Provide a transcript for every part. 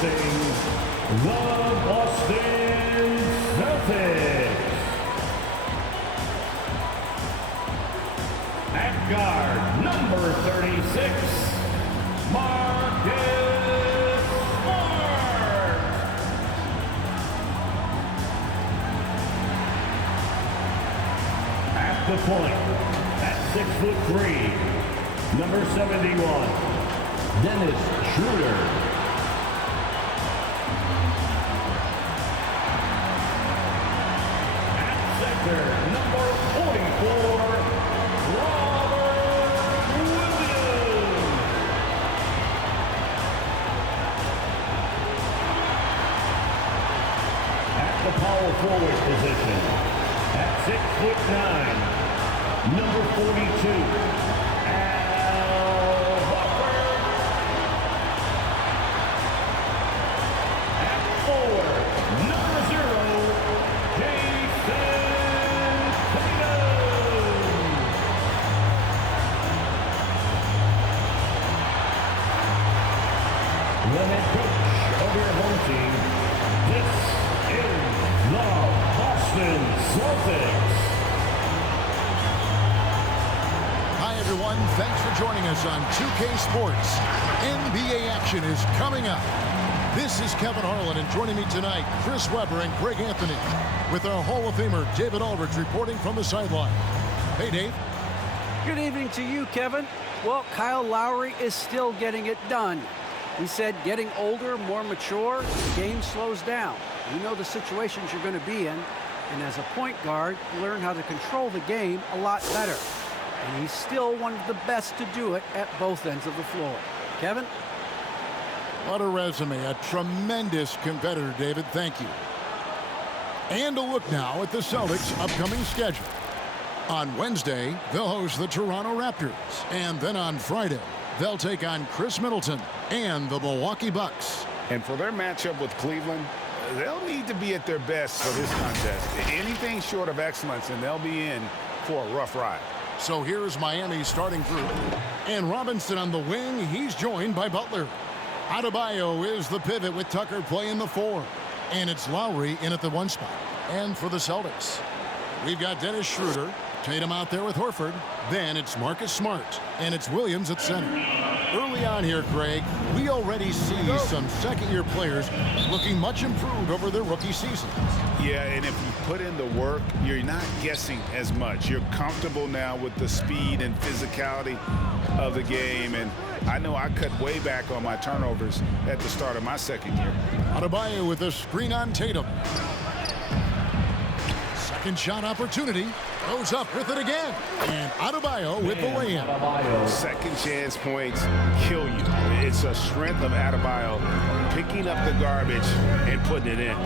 introducing the Boston Celtics. At guard, number 36, Marcus Smart. At the point, at 6'3", number 71, Dennis Schroeder. At center, number 44, power forward position at 6'9", number 42, Al Horford. At 4, number 0, Jason Tatum. The head coach of your home team, this is the Boston Celtics. Hi, everyone. Thanks for joining us on 2K Sports. NBA action is coming up. This is Kevin Harlan, and joining me tonight, Chris Webber and Greg Anthony, with our Hall of Famer, David Aldridge, reporting from the sideline. Hey, Dave. Good evening to you, Kevin. Well, Kyle Lowry is still getting it done. We said getting older, more mature, the game slows down. You know the situations you're going to be in, and as a point guard, you learn how to control the game a lot better. And he's still one of the best to do it at both ends of the floor. Kevin? What a resume. A tremendous competitor, David. Thank you. And a look now at the Celtics' upcoming schedule. On Wednesday, they'll host the Toronto Raptors. And then on Friday, they'll take on Chris Middleton and the Milwaukee Bucks. And for their matchup with Cleveland, they'll need to be at their best for this contest. Anything short of excellence, and they'll be in for a rough ride. So here's Miami's starting group. And Robinson on the wing, he's joined by Butler. Adebayo is the pivot with Tucker playing the 4. And it's Lowry in at the 1 spot. And for the Celtics, we've got Dennis Schroeder, Tatum out there with Horford. Then it's Marcus Smart, and it's Williams at center. Early on here, Greg, we already see some second-year players looking much improved over their rookie seasons. Yeah, and if you put in the work, you're not guessing as much. You're comfortable now with the speed and physicality of the game, and I know I cut way back on my turnovers at the start of my second year. Adebayo with a screen on Tatum. Second shot opportunity. Goes up with it again. And Adebayo with the lay-in. Second chance points kill you. It's a strength of Adebayo picking up the garbage and putting it in.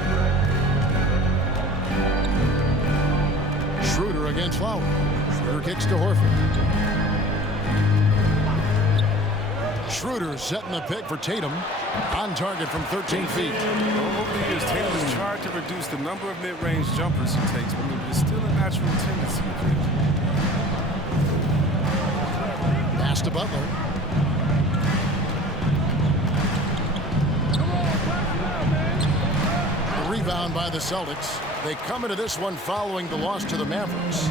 Schroeder against Lowry. Schroeder kicks to Horford. Schroeder setting the pick for Tatum. On target from 13 feet. Over the years, Tatum has tried to reduce the number of mid-range jumpers he takes, but it's still a natural tendency. Pass to Butler. A rebound by the Celtics. They come into this one following the loss to the Mavericks.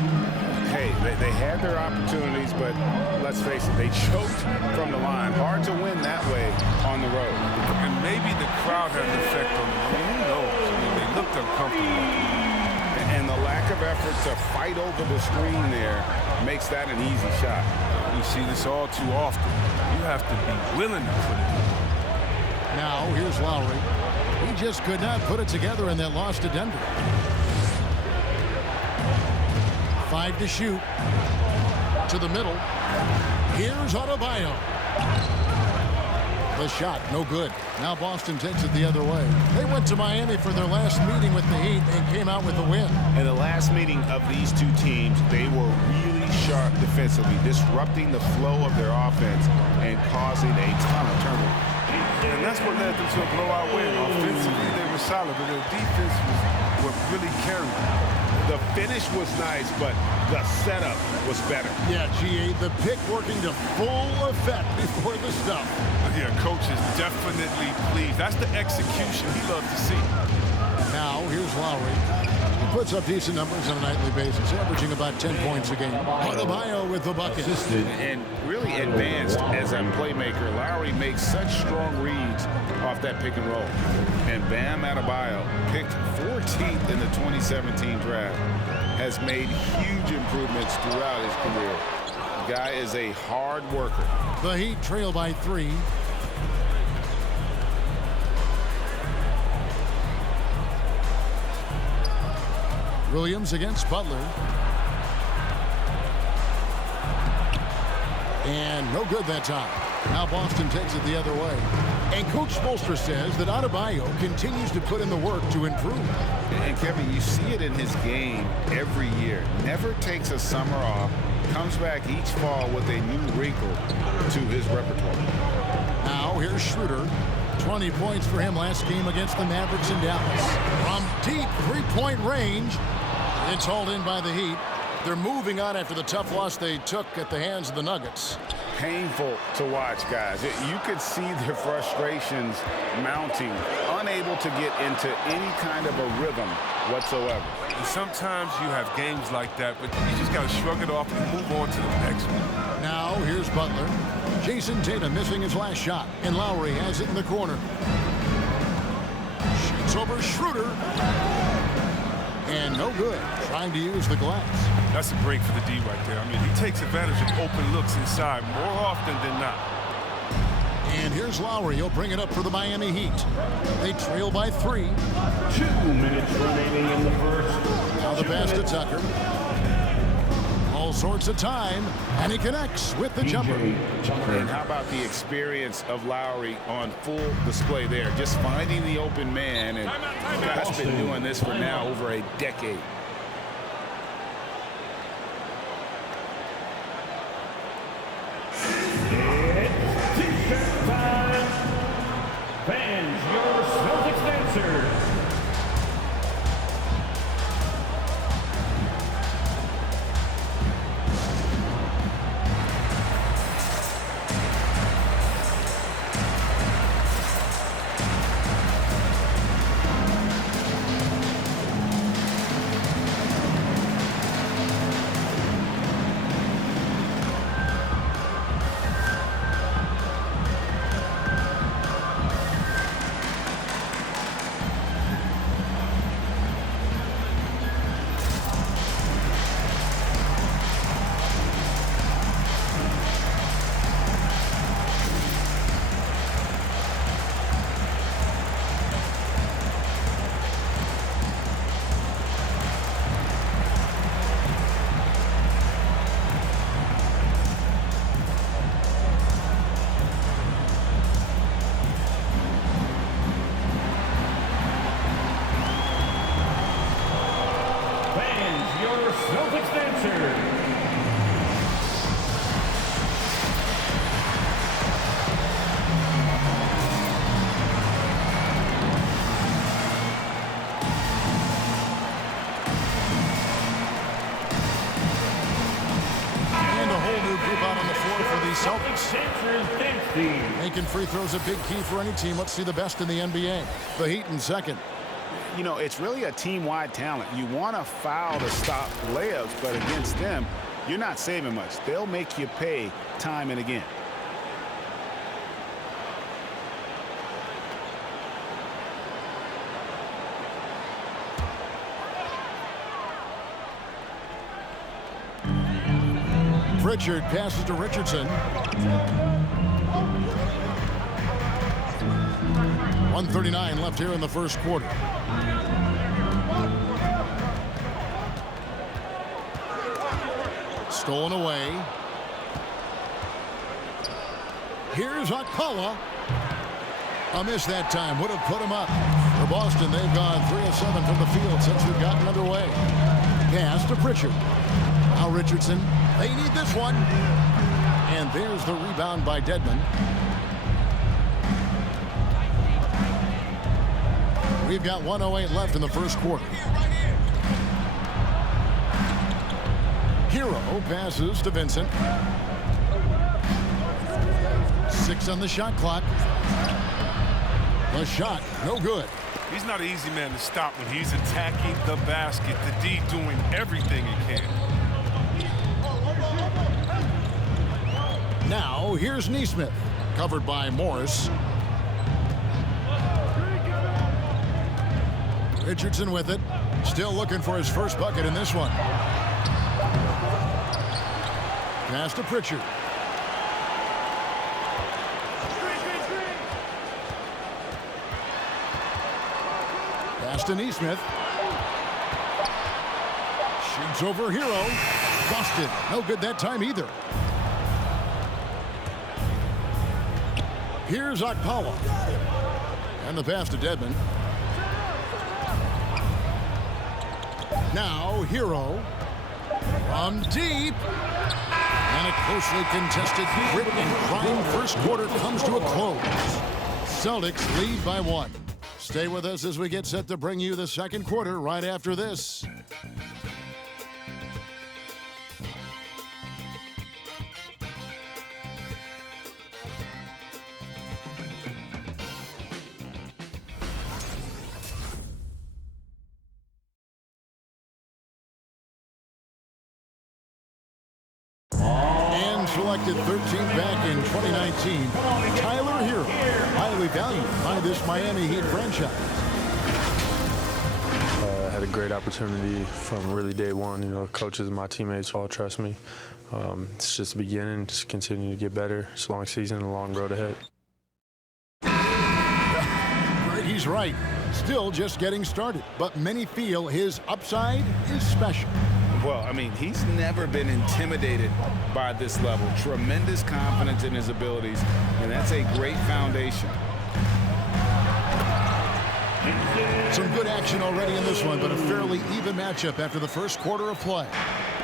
Hey, they had their opportunities, but let's face it, they choked from the line. Hard to win that way on the road. And maybe the crowd had an effect on them. I mean, who knows? I mean, they looked uncomfortable. And the lack of effort to fight over the screen there makes that an easy shot. You see this all too often. You have to be willing to put it in. Now, here's Lowry. He just could not put it together in that loss to Denver. 5 to shoot. To the middle. Here's Adebayo. The shot, no good. Now Boston takes it the other way. They went to Miami for their last meeting with the Heat and came out with the win. In the last meeting of these two teams, they were really sharp defensively, disrupting the flow of their offense and causing a ton of turnover. And that's what led them to a blowout win. Offensively, they were solid, but their defense was what really carried them. The finish was nice, but the setup was better. Yeah, GA, the pick working to full effect before the stuff. Yeah, coach is definitely pleased. That's the execution he loves to see. Now, here's Lowry. He puts up decent numbers on a nightly basis, averaging about 10 points a game. Adebayo with the bucket. And really advanced as a playmaker. Lowry makes such strong reads off that pick and roll. And Bam Adebayo, picked 14th in the 2017 draft, has made huge improvements throughout his career. The guy is a hard worker. The Heat trail by 3. Williams against Butler. And no good that time. Now Boston takes it the other way. And Coach Spoelstra says that Adebayo continues to put in the work to improve. And Kevin, you see it in his game every year. Never takes a summer off. Comes back each fall with a new wrinkle to his repertoire. Now here's Schroeder. 20 points for him last game against the Mavericks in Dallas. From deep three-point range, it's hauled in by the Heat. They're moving on after the tough loss they took at the hands of the Nuggets. Painful to watch, guys. You could see their frustrations mounting, unable to get into any kind of a rhythm whatsoever. And sometimes you have games like that, but you just got to shrug it off and move on to the next one. Now here's Butler. Jason Tatum missing his last shot, and Lowry has it in the corner. Shoots over Schroeder. And no good. Trying to use the glass. That's a break for the D right there. I mean, he takes advantage of open looks inside more often than not. And here's Lowry. He'll bring it up for the Miami Heat. They trail by 3. 2 minutes remaining in the first. Now the pass to Tucker. All sorts of time, and he connects with the jumper. And how about the experience of Lowry on full display there? Just finding the open man, and God's been doing this for now over a decade. It's T-shirt time. Fans, your Celtics dancers. Celtics dancer. And a whole new group out on the floor for the Celtics. Dancers dance team. Making free throws a big key for any team. Let's see the best in the NBA. The Heat in second. You know, it's really a team-wide talent. You want to foul to stop layups, but against them, you're not saving much. They'll make you pay time and again. Pritchard passes to Richardson. 1:39 left here in the first quarter. Stolen away. Here's Akpala. A miss that time. Would have put him up. For Boston, they've gone 3 of 7 from the field since we've gotten underway. Pass to Pritchard. Now Richardson. They need this one. And there's the rebound by Dedmon. We've got 1:08 left in the first quarter. Hero passes to Vincent. 6 on the shot clock. The shot, no good. He's not an easy man to stop when he's attacking the basket. The D doing everything he can. Now, here's Neesmith, covered by Morris. Richardson with it. Still looking for his first bucket in this one. Pass to Pritchard. Pass to Neesmith. Shoots over Hero. Busted. No good that time either. Here's Okpala. And the pass to Dedmon. Now Hero from deep. And a closely contested grit and crime first quarter comes to a close. Celtics lead by 1. Stay with us as we get set to bring you the second quarter right after this. Selected 13th back in 2019, Tyler Hero, highly valued by this Miami Heat franchise. I had a great opportunity from really day one. You know, coaches and my teammates all trust me. It's just the beginning, just continue to get better. It's a long season and a long road ahead. He's right. Still just getting started, but many feel his upside is special. Well, I mean, he's never been intimidated by this level. Tremendous confidence in his abilities, and that's a great foundation. Some good action already in this one, but a fairly even matchup after the first quarter of play.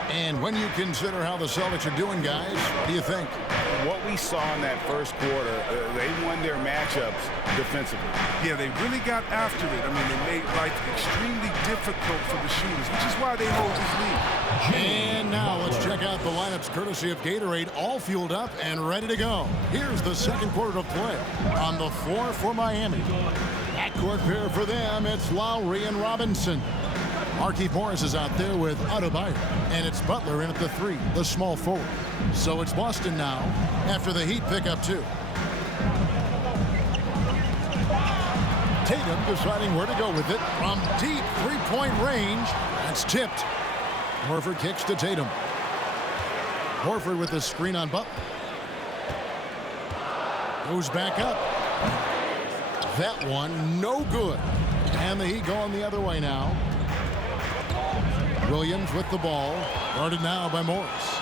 And when you consider how the Celtics are doing, guys, what do you think? What we saw in that first quarter, they won their matchups defensively. Yeah, they really got after it. I mean, they made life extremely difficult for the shooters, which is why they hold this lead. And now let's check out the lineups courtesy of Gatorade, all fueled up and ready to go. Here's the second quarter of play. On the floor for Miami. Backcourt pair for them, it's Lowry and Robinson. Markieff Morris is out there with Adebayo, and it's Butler in at the 3, the small forward. So it's Boston now after the Heat pick up 2. Tatum deciding where to go with it from deep three-point range. That's tipped. Horford kicks to Tatum. Horford with the screen on Butler. Goes back up. That one no good. And the Heat going the other way now. Williams with the ball, guarded now by Morris.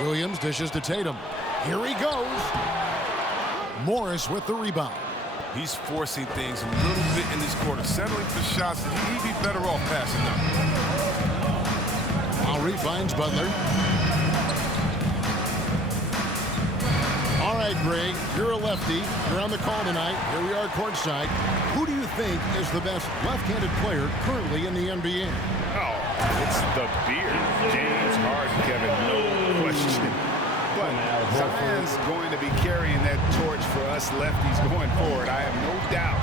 Williams dishes to Tatum. Here he goes. Morris with the rebound. He's forcing things a little bit in this quarter, settling for shots that he'd be better off passing them. Lowry finds Butler. All right, Greg, you're a lefty. You're on the call tonight. Here we are courtside. Who do you think is the best left-handed player currently in the NBA? Oh, it's the beard. James Harden, Kevin, no question. But Zion's going to be carrying that torch for us lefties going forward. I have no doubt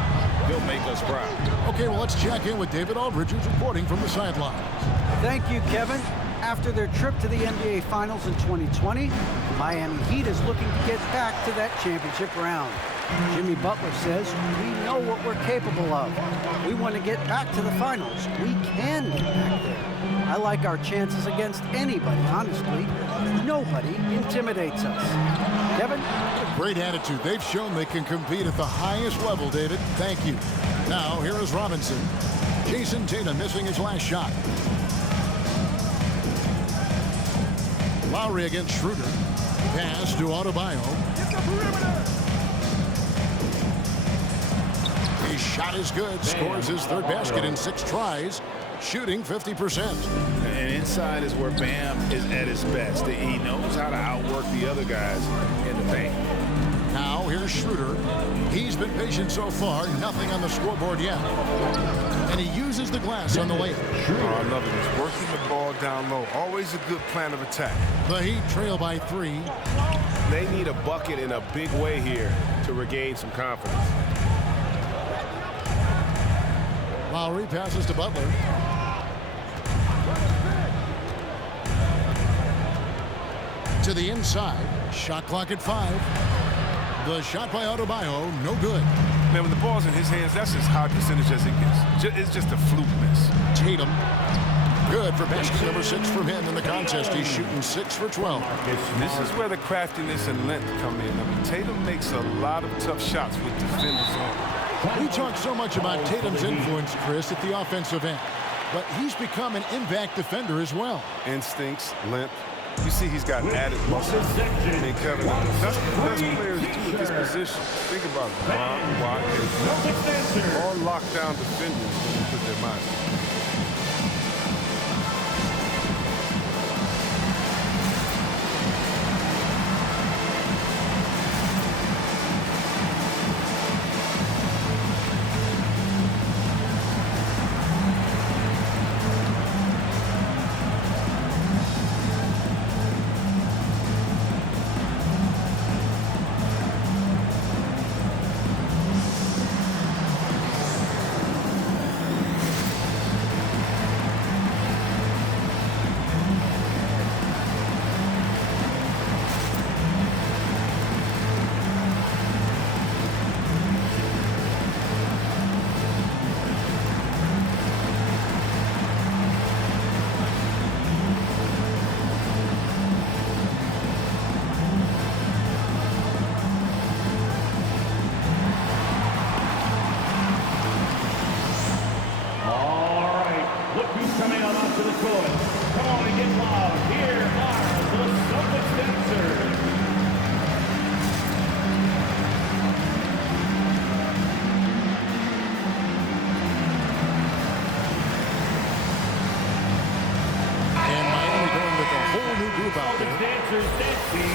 he'll make us proud. Okay, well, let's check in with David Aldridge, who's reporting from the sidelines. Thank you, Kevin. After their trip to the NBA Finals in 2020, Miami Heat is looking to get back to that championship round. Jimmy Butler says, we know what we're capable of. We want to get back to the finals. We can get back there. I like our chances against anybody, honestly. Nobody intimidates us. Kevin? Great attitude. They've shown they can compete at the highest level, David. Thank you. Now, here is Robinson. Jason Tatum missing his last shot. Lowry against Schroeder. Pass to Adebayo. His shot is good. Scores his third basket in 6 tries. Shooting 50%. And inside is where Bam is at his best. He knows how to outwork the other guys in the paint. Now here's Schroeder. He's been patient so far. Nothing on the scoreboard yet. And he uses the glass on the layup. Oh, I love it. He's working the ball down low. Always a good plan of attack. The Heat trail by 3. They need a bucket in a big way here to regain some confidence. Lowry passes to Butler. To the inside. Shot clock at 5. The shot by Adebayo, no good. Man, when the ball's in his hands, that's as high percentage as it gets. It's just a fluke miss. Tatum. Good for basket number 6 from him in the contest. He's shooting 6 for 12. This is where the craftiness and length come in. I mean, Tatum makes a lot of tough shots with defenders on. We talk so much about Tatum's influence, Chris, at the offensive end. But he's become an impact defender as well. Instincts, length. You see he's got added muscle. I mean, Kevin, that's what the best players do at this position. Think about it. Ron, Watt, all lockdown defenders when they put their minds to it.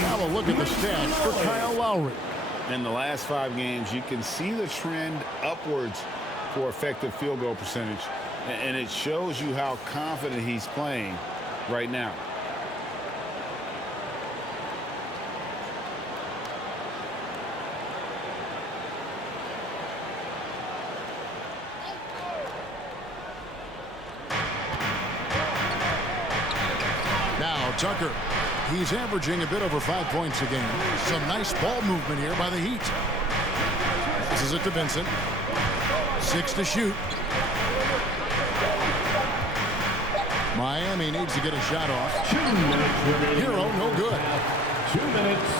Now a look at the stats for Kyle Lowry. In the last 5 games, you can see the trend upwards for effective field goal percentage. And it shows you how confident he's playing right now. Now Tucker. He's averaging a bit over 5 points a game. Some nice ball movement here by the Heat. This is it to Vincent. 6 to shoot. Miami needs to get a shot off. 2 minutes. Hero, no good. 2 minutes.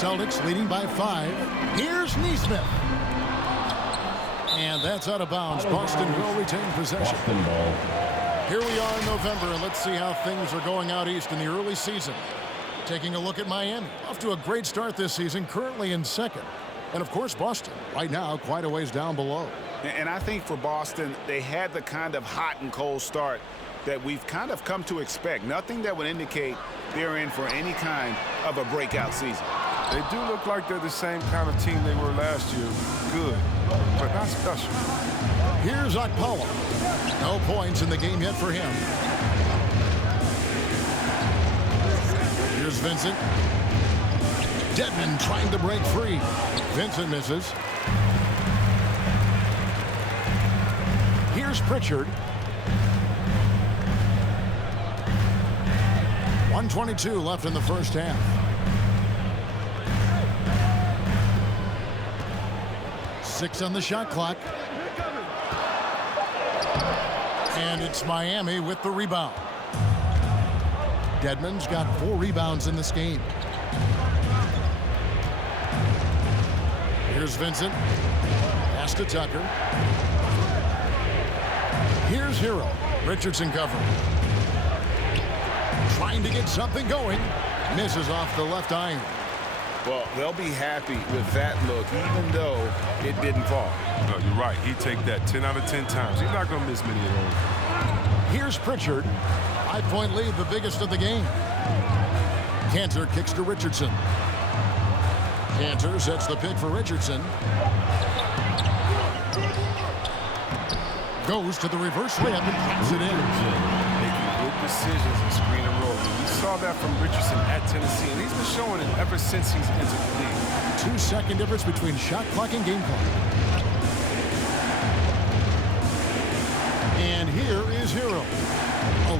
Celtics leading by 5. Here's Neesmith. And that's out of bounds. Boston will retain possession. Boston ball. Here we are in November, and let's see how things are going out east in the early season. Taking a look at Miami. Off to a great start this season, currently in 2nd. And, of course, Boston, right now, quite a ways down below. And I think for Boston, they had the kind of hot and cold start that we've kind of come to expect. Nothing that would indicate they're in for any kind of a breakout season. They do look like they're the same kind of team they were last year. Good, but not special. Here's Okpala. No points in the game yet for him. Here's Vincent. Dedmon trying to break free. Vincent misses. Here's Pritchard. 1:22 left in the first half. Six on the shot clock. And it's Miami with the rebound. Dedmon's got 4 rebounds in this game. Here's Vincent. Pass to Tucker. Here's Hero. Richardson covering. Trying to get something going. Misses off the left iron. Well, they'll be happy with that look, even though it didn't fall. No, you're right. He'd take that 10 out of 10 times. He's not going to miss many of those. Here's Pritchard. 5-point lead, the biggest of the game. Cantor kicks to Richardson. Cantor sets the pick for Richardson. Goes to the reverse layup and pops it in. Making good decisions in screen and roll. We saw that from Richardson at Tennessee, and he's been showing it ever since he's entered the league. 2-second difference between shot clock and game clock. And here is Hero.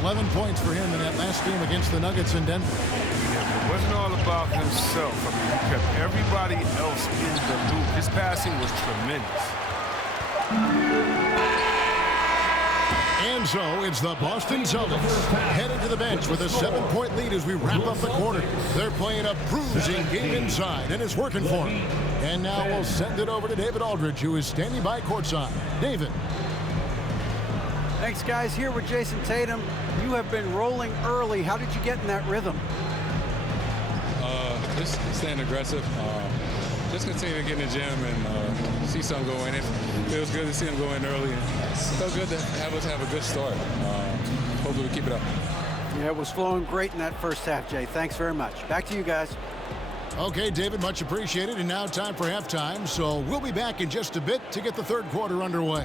11 points for him in that last game against the Nuggets in Denver. Yeah, it wasn't all about himself. I mean, he kept everybody else in the loop. His passing was tremendous. And so it's the Boston Celtics headed to the bench with a 7-point lead as we wrap up the quarter. They're playing a bruising game inside, and it's working for them. And now we'll send it over to David Aldridge, who is standing by courtside. David. Thanks, guys. Here with Jason Tatum. You have been rolling early. How did you get in that rhythm? Just staying aggressive. Just continue to get in the gym and see something go in. It feels good to see them go in early. It's so good to have us have a good start. Hopefully we keep it up. Yeah, it was flowing great in that first half, Jay. Thanks very much. Back to you guys. Okay, David, much appreciated. And now time for halftime. So we'll be back in just a bit to get the third quarter underway.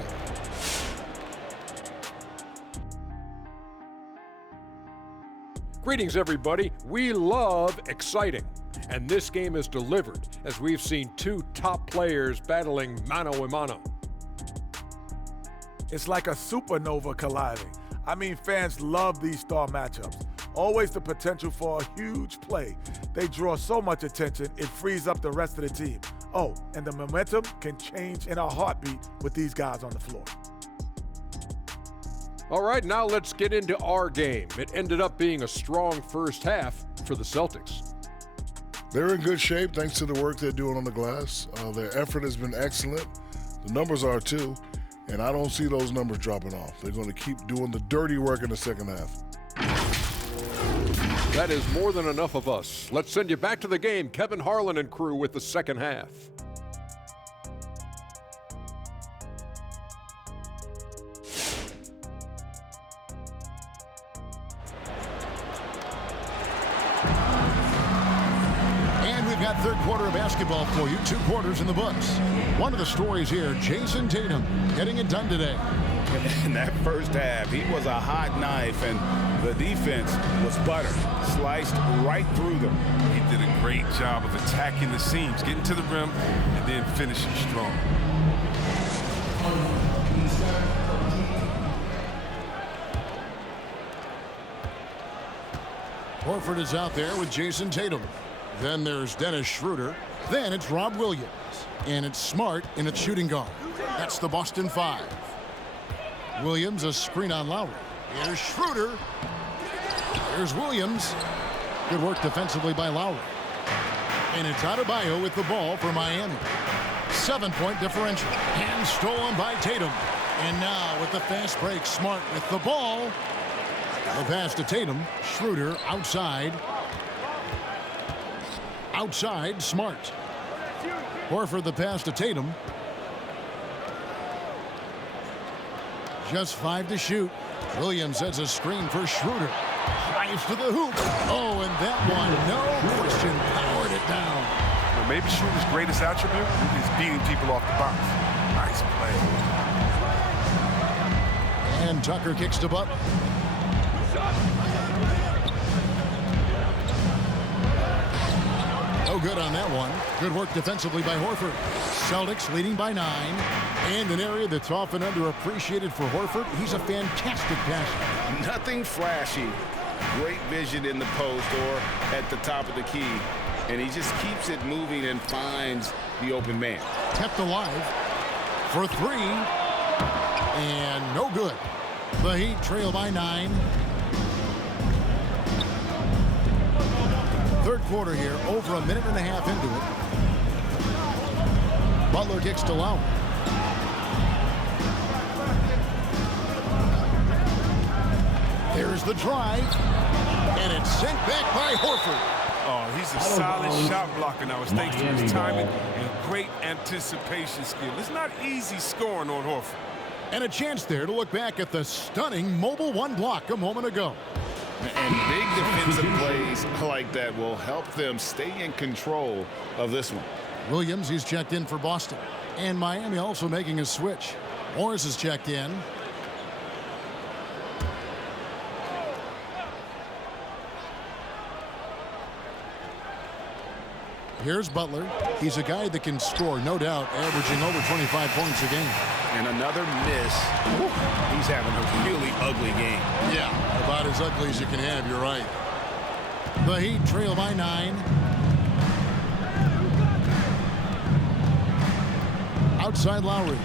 Greetings, everybody. We love exciting. And this game is delivered as we've seen two top players battling mano a mano. It's like a supernova colliding. I mean, fans love these star matchups. Always the potential for a huge play. They draw so much attention, it frees up the rest of the team. Oh, and the momentum can change in a heartbeat with these guys on the floor. All right, now let's get into our game. It ended up being a strong first half for the Celtics. They're in good shape thanks to the work they're doing on the glass. Their effort has been excellent. The numbers are too, and I don't see those numbers dropping off. They're going to keep doing the dirty work in the second half. That is more than enough of us. Let's send you back to the game. Kevin Harlan and crew with the second half. Got third quarter of basketball for you. 2 quarters in the books. One of the stories here, Jason Tatum getting it done today. In that first half, he was a hot knife, and the defense was butter, sliced right through them. He did a great job of attacking the seams, getting to the rim, and then finishing strong. Horford is out there with Jason Tatum. Then there's Dennis Schroeder. Then it's Rob Williams. And it's Smart in its shooting guard. That's the Boston 5. Williams a screen on Lowry. Here's Schroeder. Here's Williams. Good work defensively by Lowry. And it's Adebayo with the ball for Miami. 7-point differential. And stolen by Tatum. And now with the fast break, Smart with the ball. The pass to Tatum. Schroeder outside. Outside, Smart. Horford the pass to Tatum. Just 5 to shoot. Williams sets a screen for Schroeder. Drives to the hoop. Oh, and that one, no question, powered it down. Well, maybe Schroeder's greatest attribute is beating people off the box. Nice play. And Tucker kicks to Butler. No good on that one. Good work defensively by Horford. Celtics leading by 9. And an area that's often underappreciated for Horford, he's a fantastic passer. Nothing flashy. Great vision in the post or at the top of the key. And he just keeps it moving and finds the open man. Kept alive for 3. And no good. The Heat trail by 9. Third quarter here, over a minute and a half into it. Butler kicks to Lowry. There's the drive. And it's sent back by Horford. Oh, he's a solid shot blocker now. It's thanks to his timing and great anticipation skill. It's not easy scoring on Horford. And a chance there to look back at the stunning Mobile 1 block a moment ago. And big defensive plays like that will help them stay in control of this one. Williams, he's checked in for Boston. And Miami also making a switch. Morris is checked in. Here's Butler. He's a guy that can score, no doubt, averaging over 25 points a game. And another miss. He's having a really ugly game. Yeah, about as ugly as you can have, you're right. The Heat trail by 9. Outside Lowry.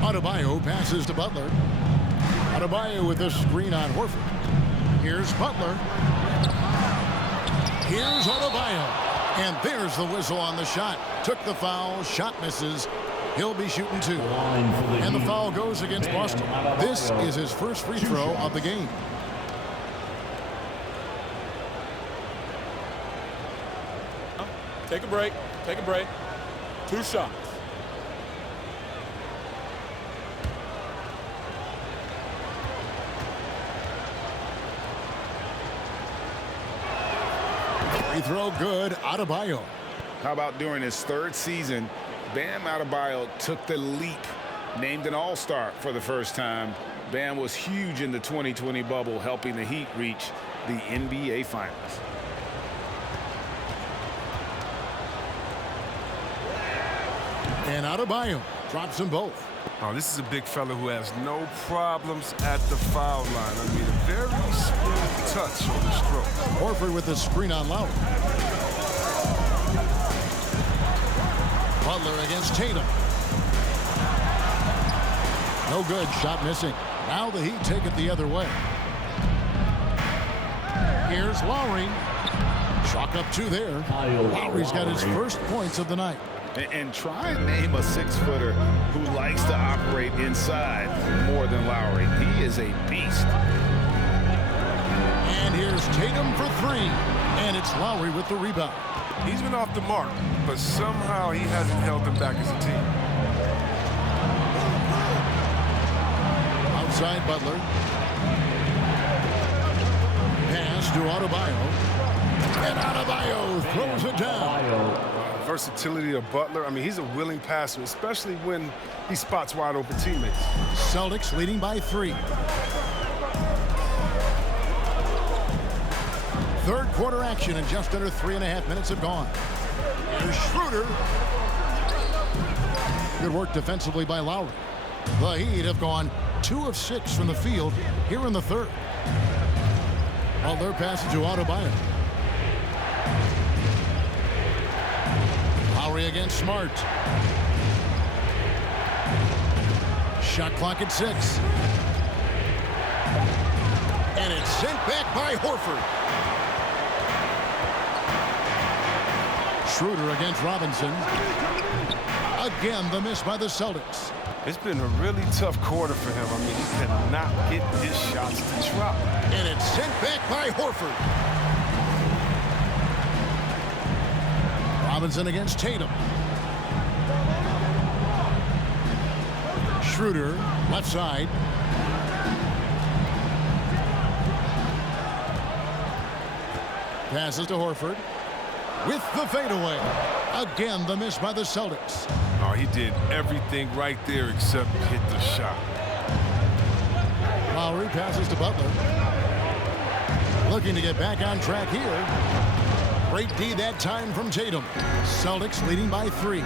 Adebayo passes to Butler. Adebayo with a screen on Horford. Here's Butler. Here's Adebayo. And there's the whistle on the shot. Took the foul. Shot misses. He'll be shooting 2. And the foul goes against Boston. This is his first free throw of the game. Take a break. Take a break. 2 shots. Free throw good. Adebayo. How about during his 3rd season, Bam Adebayo took the leap, named an all-star for the first time. Bam was huge in the 2020 bubble, helping the Heat reach the NBA Finals. And Adebayo drops them both. Oh, this is a big fella who has no problems at the foul line. I mean, a very smooth touch on the stroke. Horford with the screen on Lowry. Butler against Tatum. No good. Shot missing. Now the Heat take it the other way. Here's Lowry. Chalk up 2 there. Lowry's got his first points of the night. And try and name a 6-footer who likes to operate inside more than Lowry. He is a beast. And here's Tatum for 3. And it's Lowry with the rebound. He's been off the mark, but somehow he hasn't held them back as a team. Outside Butler. Pass to Adebayo. And Adebayo throws it down. Versatility of Butler. I mean, he's a willing passer, especially when he spots wide open teammates. Celtics leading by 3. 3rd quarter action and just under 3.5 minutes have gone. Here's Schroeder. Good work defensively by Lowry. The Heat have gone 2 of 6 from the field here in the 3rd. Butler passes to Adebayo. Lowry against Smart. Shot clock at 6. And it's sent back by Horford. Schroeder against Robinson. Again, the miss by the Celtics. It's been a really tough quarter for him. I mean, he cannot get his shots to drop. And it's sent back by Horford. Robinson against Tatum. Schroeder, left side. Passes to Horford. With the fadeaway. Again, the miss by the Celtics. Oh, he did everything right there except hit the shot. Lowry passes to Butler. Looking to get back on track here. Great D that time from Tatum. Celtics leading by 3.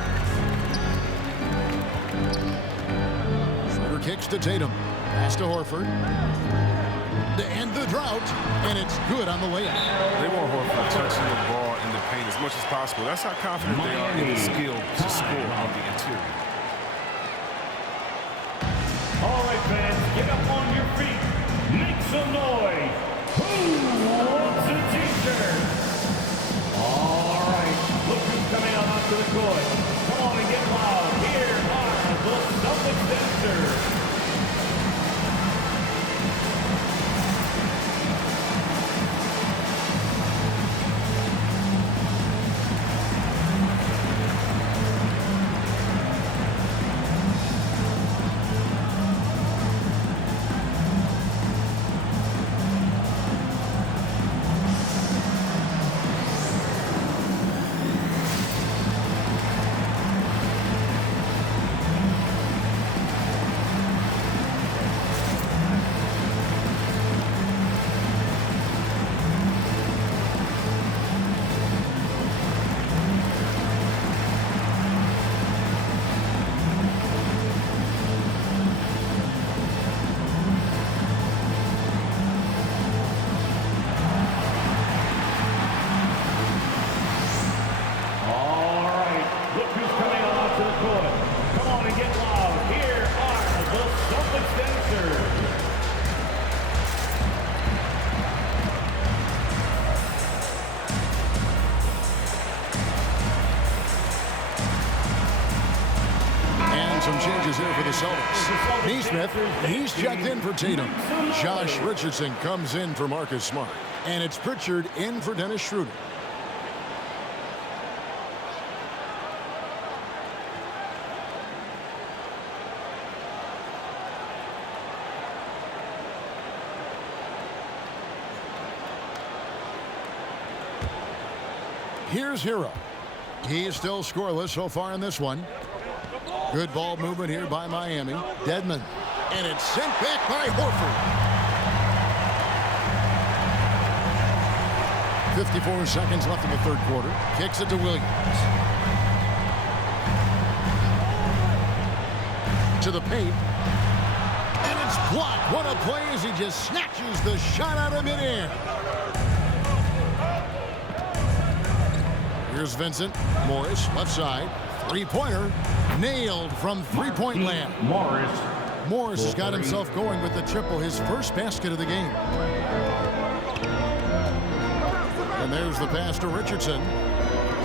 Schroeder kicks to Tatum. Pass to Horford. To end the drought. And it's good on the way out. They want Horford touching the ball in the paint as much as possible. That's how confident they are in the skill to score on the interior. All right, fans, get up on your feet. Make some noise. Who wants a t-shirt? All right, look who's coming out onto the court. Come on and get loud. Here are the Celtics dancers. changes here for the Celtics. Neesmith, he's checked in for Tatum. Josh Richardson comes in for Marcus Smart. And it's Pritchard in for Dennis Schroeder. Here's Hero. He's still scoreless so far in this one. Good ball movement here by Miami. Dedmon. And it's sent back by Horford. 54 seconds left in the third quarter. Kicks it to Williams. To the paint. And it's blocked. What a play as he just snatches the shot out of midair. Here's Vincent. Morris, left side. Three-pointer. Nailed from three-point land. Morris has got himself going with the triple, his first basket of the game. And there's the pass to Richardson.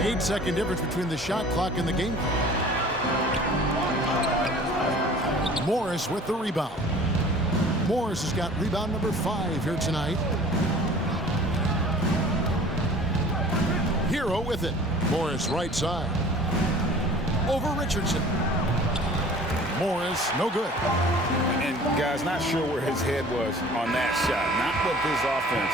8-second difference between the shot clock and the game clock. Morris with the rebound. Morris has got rebound number 5 here tonight. Hero with it. Morris right side. Over Richardson. Morris, no good. And guys, not sure where his head was on that shot. Not what this offense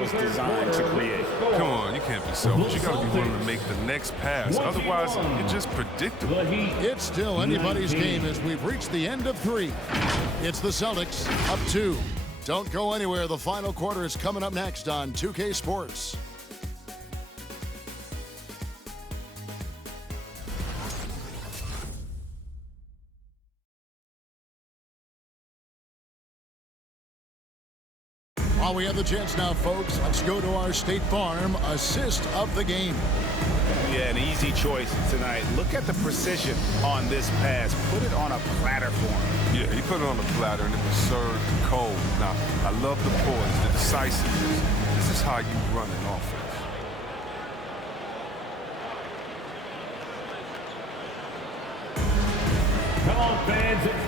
was designed to create. Come on, you can't be selfish. You got to be willing to make the next pass. Otherwise, you're just predictable. It's still anybody's game as we've reached the end of 3. It's the Celtics up 2. Don't go anywhere. The final quarter is coming up next on 2K Sports. While we have the chance now, folks, let's go to our State Farm assist of the game. Yeah, an easy choice tonight. Look at the precision on this pass. Put it on a platter for him. Yeah, he put it on a platter and it was served cold. Now, I love the poise, the decisiveness. This is how you run an offense.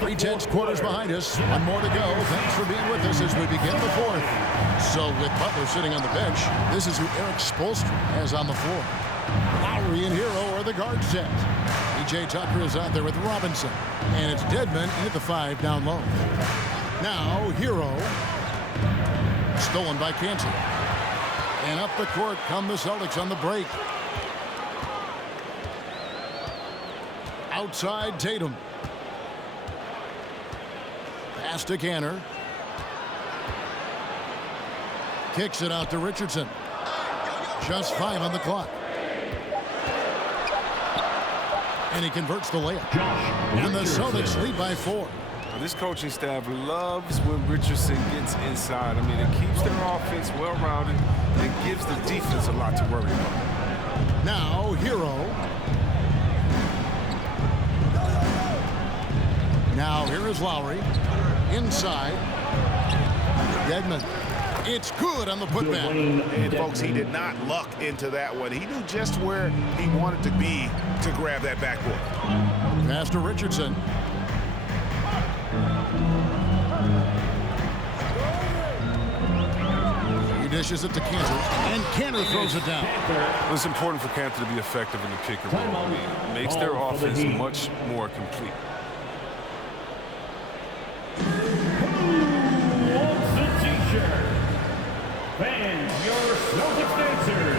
3 tenths quarters behind us. One more to go. Thanks for being with us as we begin the 4th. So with Butler sitting on the bench, this is who Eric Spoelstra has on the floor. Lowry and Hero are the guard set. PJ Tucker is out there with Robinson. And it's Dedmon at the 5 down low. Now Hero. Stolen by Cantor. And up the court come the Celtics on the break. Outside Tatum. Pass to Cantor. Kicks it out to Richardson. Just 5 on the clock. And he converts the layup. And the Celtics lead by 4. This coaching staff loves when Richardson gets inside. I mean, it keeps their offense well-rounded and gives the defense a lot to worry about. Now, Hero. Now, here is Lowry. Inside. Dedmon. It's good on the putback. And, folks, he did not luck into that one. He knew just where he wanted to be to grab that backboard. Pass to Richardson. He dishes it to Cantor, and Cantor throws it down. It's important for Cantor to be effective in the pick and roll. I mean, it makes their offense much more complete. And your Celtics dancers.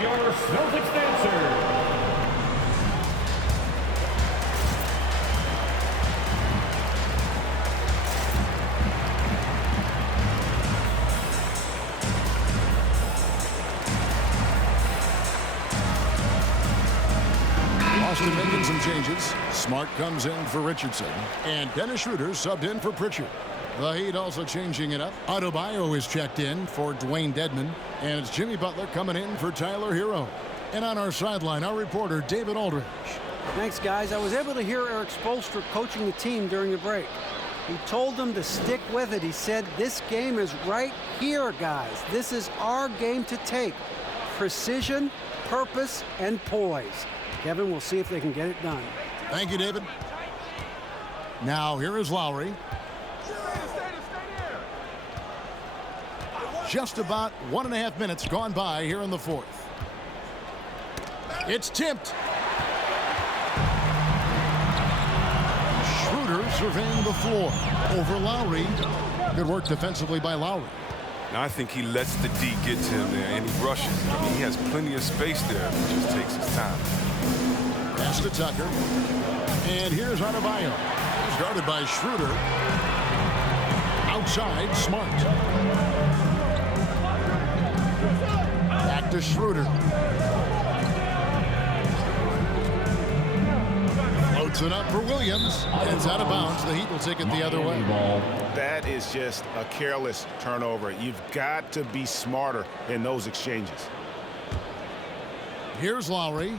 your Celtics dancer. Boston making some changes. Smart comes in for Richardson. And Dennis Schroeder subbed in for Pritchard. The Heat also changing it up. Adebayo is checked in for Dwayne Dedmon. And it's Jimmy Butler coming in for Tyler Hero. And on our sideline, our reporter, David Aldridge. Thanks, guys. I was able to hear Eric Spoelstra coaching the team during the break. He told them to stick with it. He said, this game is right here, guys. This is our game to take. Precision, purpose, and poise. Kevin, we'll see if they can get it done. Thank you, David. Now, here is Lowry. Just about 1.5 minutes gone by here in the fourth. It's tipped. Schroeder surveying the floor over Lowry. Good work defensively by Lowry. Now, I think he lets the D get to him there, and he rushes. I mean, he has plenty of space there. He just takes his time. Pass to Tucker. And here's Adebayo. Guarded by Schroeder. Outside, Smart. Back to Schroeder. Floats it up for Williams. And it's out of bounds. The Heat will take it the other way. That is just a careless turnover. You've got to be smarter in those exchanges. Here's Lowry.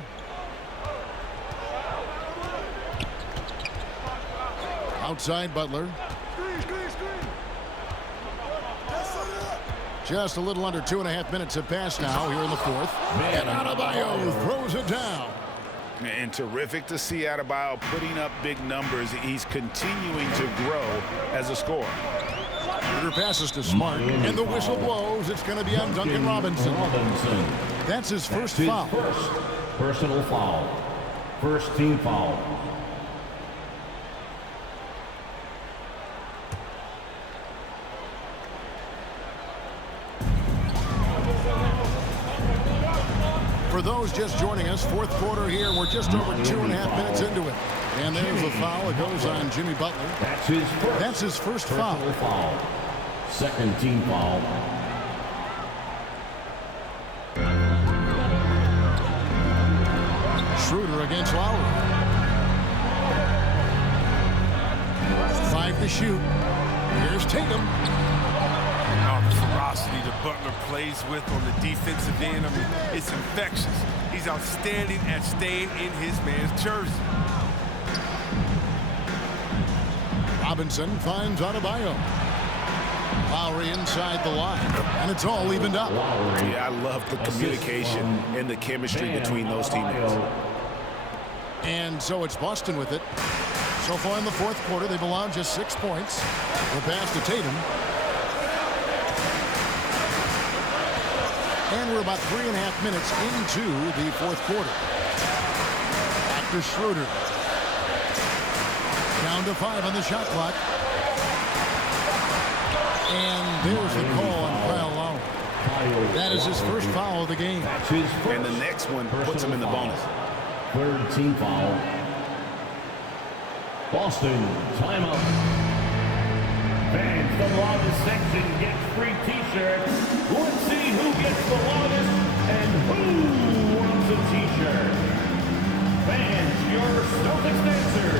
Outside Butler. Just a little under 2.5 minutes have passed now here in the fourth. And Adebayo throws it down. And terrific to see Adebayo putting up big numbers. He's continuing to grow as a scorer. Schroeder passes to Smart, and the whistle blows. It's going to be on Duncan Robinson. That's his first foul. First personal foul. First team foul. For those just joining us, fourth quarter here. We're just over 2.5 minutes into it. And there's a foul. It goes on Jimmy Butler. That's his first foul. Second team foul. Schroeder against Lowry. 5 to shoot. Here's Tatum. Oh, the ferocity that Butler plays with on the defensive end, I mean, it's infectious. He's outstanding at staying in his man's jersey. Robinson finds Adebayo. Lowry inside the line, and it's all evened up. Yeah, I love the communication and the chemistry between those teammates. And so it's Boston with it. So far in the fourth quarter, they've allowed just 6 points. The pass to Tatum. And we're about 3.5 minutes into the fourth quarter. Back to Schroeder. Down to 5 on the shot clock. And there's the call on Kyle Lowry. That is his first foul of the game. And the next one puts him in the bonus. Third team foul. Boston, timeout. Fans, the loudest section gets free t-shirts. Let's see who gets the loudest and who wants a t-shirt. Fans, your Celtics dancer.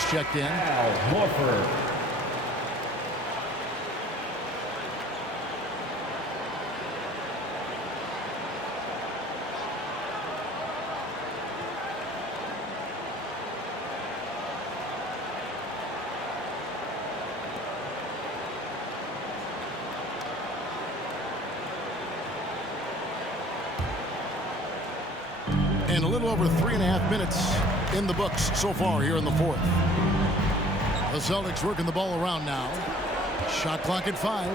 Celtics checked in. Al Horford. And a little over 3.5 minutes in the books so far here in the fourth. The Celtics working the ball around now. Shot clock at 5.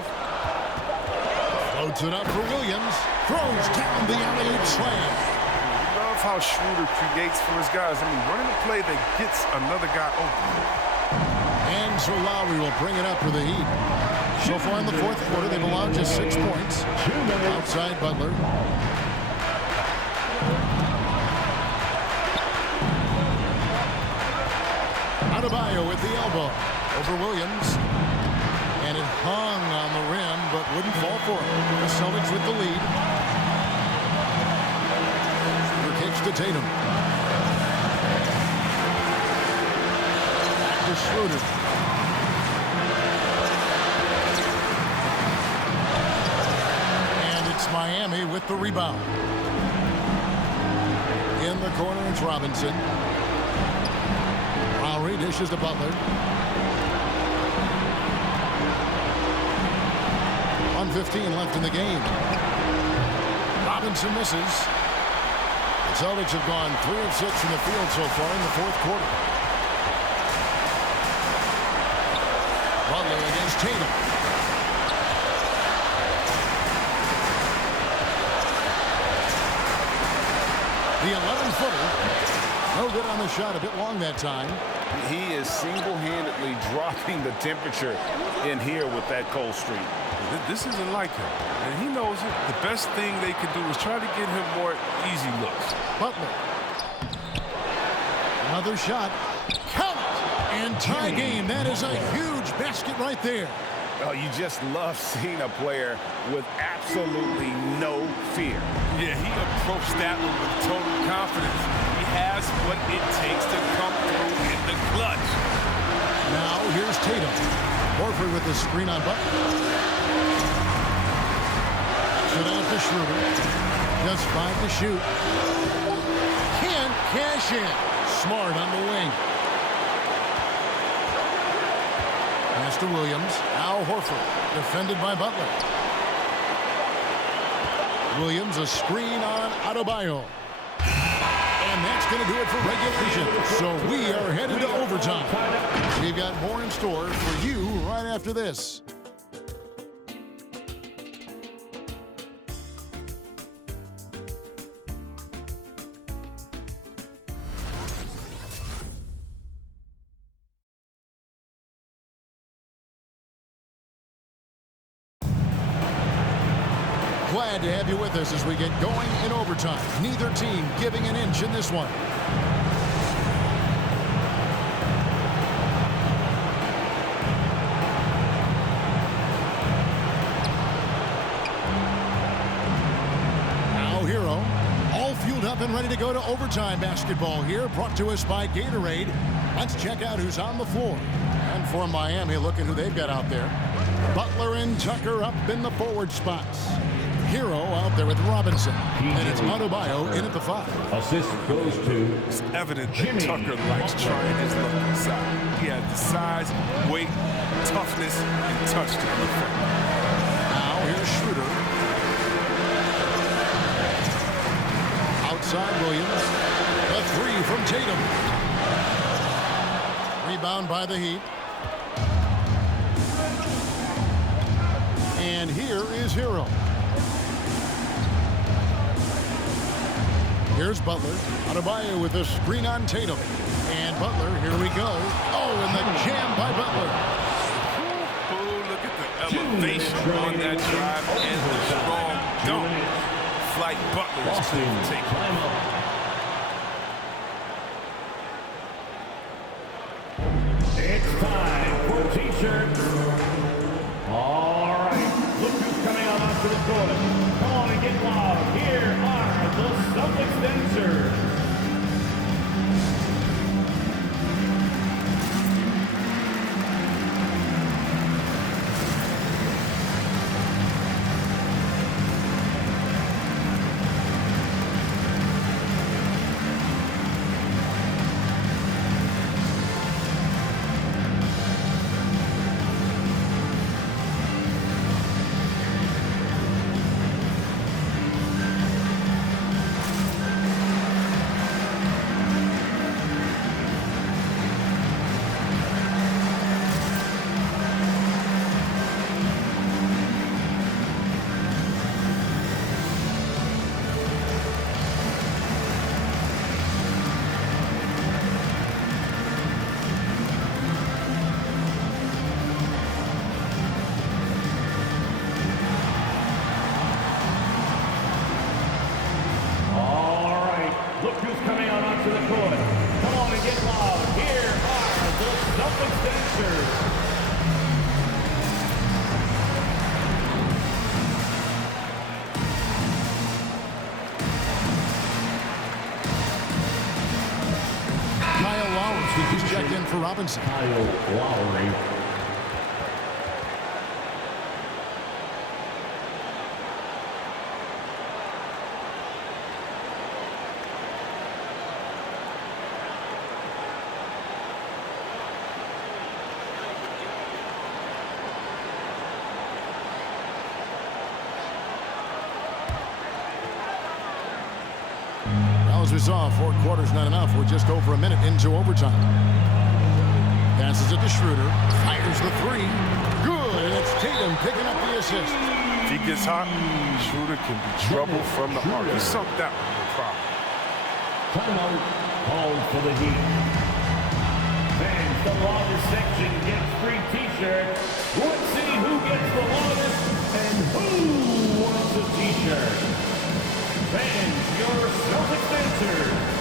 Floats it up for Williams. Throws down the alley-oop slam. I love how Schroeder creates for his guys. I mean, running a play that gets another guy open. And so Lowry will bring it up for the Heat. So far in the fourth quarter, they've allowed just 6 points. Outside Butler. Adebayo with the elbow over Williams. And it hung on the rim, but wouldn't fall for it. The Celtics with the lead. Her kicks to Tatum. Back to Schroeder. And it's Miami with the rebound. In the corner, it's Robinson. Lowry dishes to Butler. 1:15 left in the game. Robinson misses. The Celtics have gone 3 of 6 from the field so far in the fourth quarter. Butler against Tatum. The 11-footer. No good on the shot. A bit long that time. He is single-handedly dropping the temperature in here with that cold streak. This isn't like him, and he knows it. The best thing they can do is try to get him more easy looks. Butler. Another shot. Count it! And tie game. That is a huge basket right there. Oh, you just love seeing a player with absolutely no fear. Yeah, he approached that one with total confidence. He has what it takes to come through in the clutch. Now here's Tatum. Horford with the screen on Butler. Shoot out to Schroeder. Just 5 to shoot. Can't cash in. Smart on the wing. Pass to Williams. Now Horford. Defended by Butler. Williams, a screen on Adebayo. And that's going to do it for regulation. So we are headed to overtime. We've got more in store for you right after this. Glad to have you with us as we get going in overtime. Neither team giving an inch in this one. Now Hero, all fueled up and ready to go to overtime basketball here, brought to us by Gatorade. Let's check out who's on the floor. And for Miami, look at who they've got out there. Butler and Tucker up in the forward spots. Hero out there with Robinson. And it's Adebayo in at the 5. Assist goes to It's evident that Tucker likes trying his luck inside. He has the size, weight, toughness, and touch to be effective. Now here's Schroeder. Outside Williams. The 3 from Tatum. Rebound by the Heat. And here is Hero. Here's Butler. Adebayo with a screen on Tatum. And Butler, here we go. Oh, and the jam by Butler. Oh, look at the elevation on that drive and the strong dunk. Flight Butler is going to take It's time for T-shirts. All right, look who's coming out onto the court. Come on and get loud. Here are the Celtics dancers. for Robinson. Kyle Lowry. Well, as we saw, 4 quarters not enough. We're just over a minute into overtime. Passes it to Schroeder. Fires the 3. Good. And it's Tatum picking up the assist. If he gets hot, Schroeder can be trouble from the arc. He sunk that one. No problem. Timeout called for the Heat. Fans, the longest section gets free T-shirts. Let's see who gets the longest and who wants a T-shirt. Fans, your Celtics answer.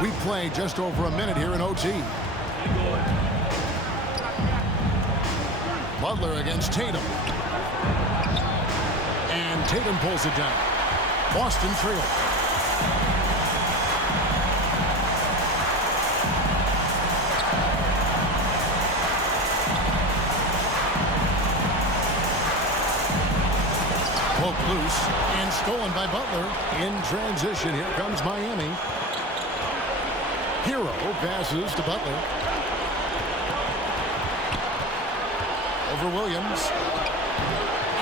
We play just over a minute here in OT. Butler against Tatum. And Tatum pulls it down. Boston trails. Poked loose and stolen by Butler. In transition, here comes Miami. Hero passes to Butler. Over Williams.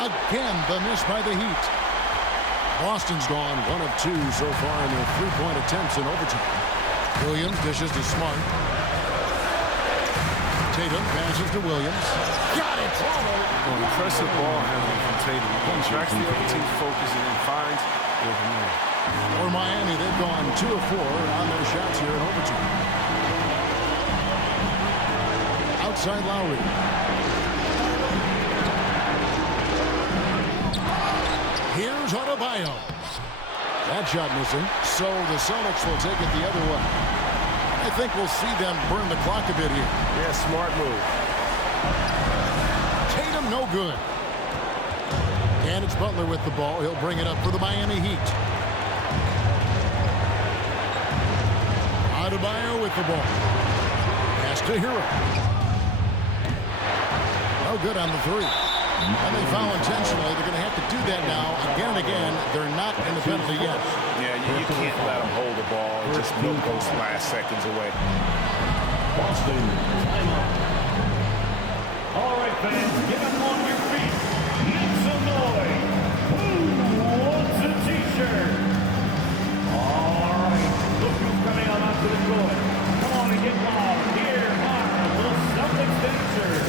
Again, the miss by the Heat. Boston's gone 1 of 2 so far in their 3-point attempts in overtime. Williams dishes to Smart. Tatum passes to Williams. Got it! Well, impressive ball handling from Tatum. He tracks the other team's focus and then finds the open man. For Miami, they've gone 2 of 4 on their shots here in overtime. Outside Lowry. Here's Adebayo. That shot missing, so the Celtics will take it the other way. I think we'll see them burn the clock a bit here. Yeah, smart move. Tatum, no good. And it's Butler with the ball. He'll bring it up for the Miami Heat. Adebayo with the ball. Pass to Hero. No good on the 3. And they foul intentionally. They're going to have to do that now again and again. They're not in the penalty yet. Yeah, you can't let them hold the ball and just milk those last seconds away. Boston, timeout. All right, fans, get up on your feet. Make some noise. Who wants a T-shirt? All right, look who's coming on onto the court. Come on and get loud. Here are the Celtics dancers.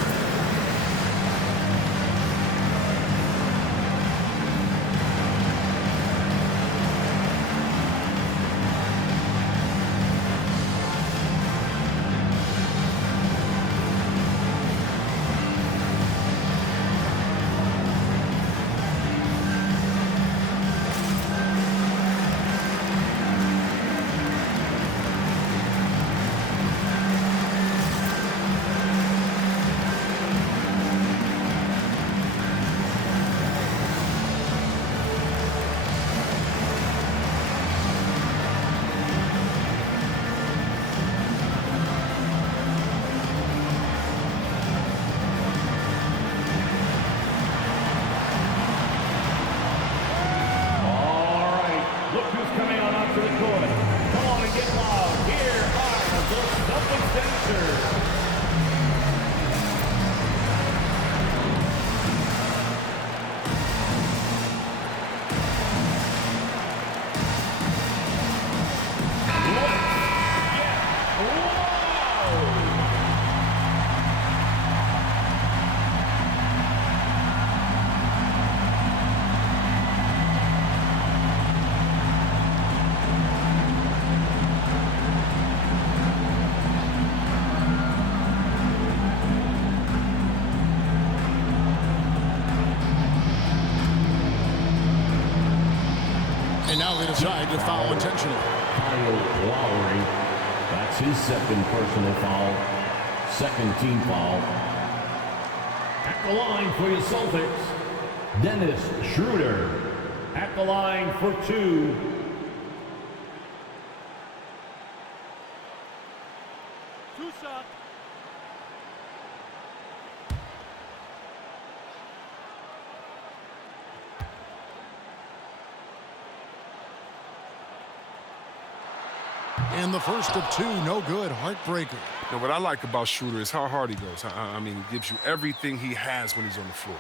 And now they decide to foul intentionally. Kyle Lowry. That's his second personal foul. Second team foul. At the line for your Celtics, Dennis Schroeder. At the line for 2. Two-shot. And the first of 2, no good. Heartbreaker. Now, what I like about Schroeder is how hard he goes. I mean, he gives you everything he has when he's on the floor.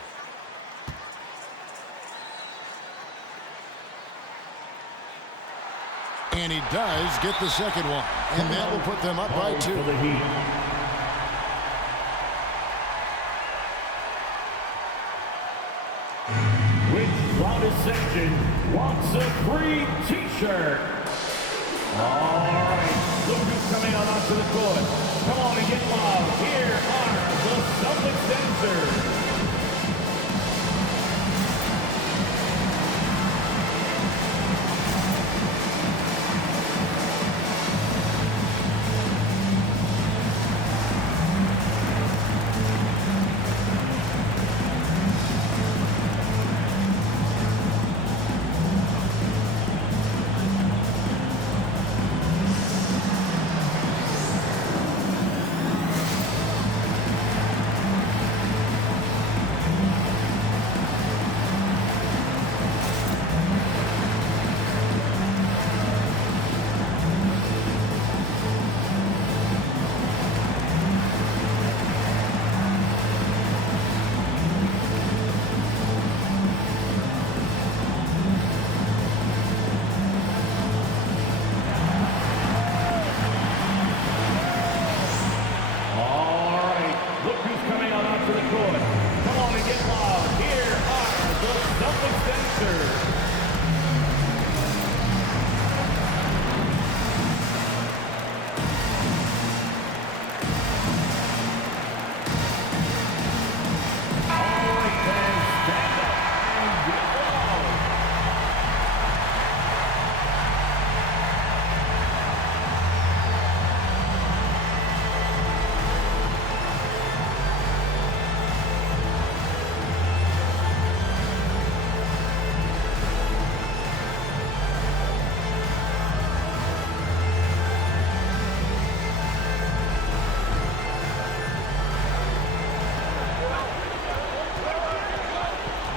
And he does get the second one. And that will put them up by 2. For the Heat. Which loudest section wants a free T-shirt? All right, look who's coming out onto the court. Come on and get loud. Here are the Celtics dancers.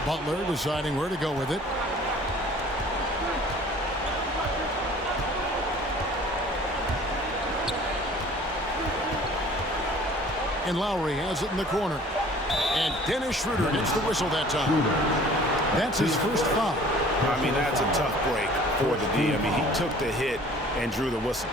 Butler deciding where to go with it. And Lowry has it in the corner. And Dennis Schroeder gets the whistle that time. That's his first foul. I mean, that's a tough break for the D. I mean, he took the hit and drew the whistle.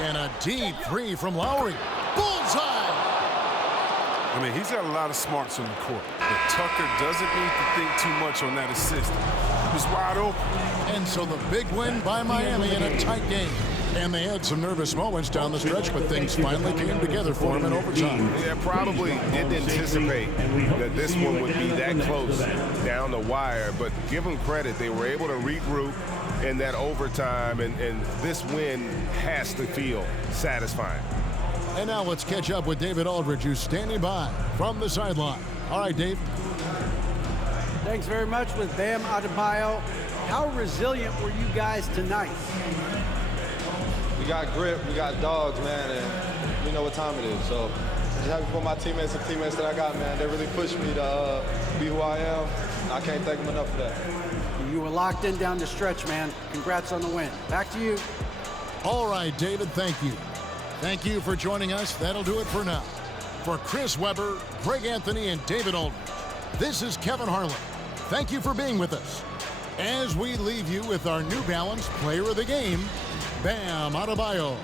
And a deep 3 from Lowry. Bullseye! I mean, he's got a lot of smarts on the court, but Tucker doesn't need to think too much on that assist. He was wide open. And so the big win by Miami in a tight game. And they had some nervous moments down the stretch, but things finally came together for them in overtime. Yeah, probably didn't anticipate that this one would be that close down the wire, but give them credit. They were able to regroup in that overtime, and this win has to feel satisfying. And now let's catch up with David Aldridge, who's standing by from the sideline. All right, Dave. Thanks very much with Bam Adebayo. How resilient were you guys tonight? We got grit, we got dogs, man, and we know what time it is. So just happy for my teammates and teammates that I got, man. They really pushed me to be who I am. I can't thank them enough for that. You were locked in down the stretch, man. Congrats on the win. Back to you. All right, David, thank you. Thank you for joining us. That'll do it for now. For Chris Webber, Greg Anthony, and David Aldridge, this is Kevin Harlan. Thank you for being with us. As we leave you with our New Balance Player of the Game, Bam Adebayo.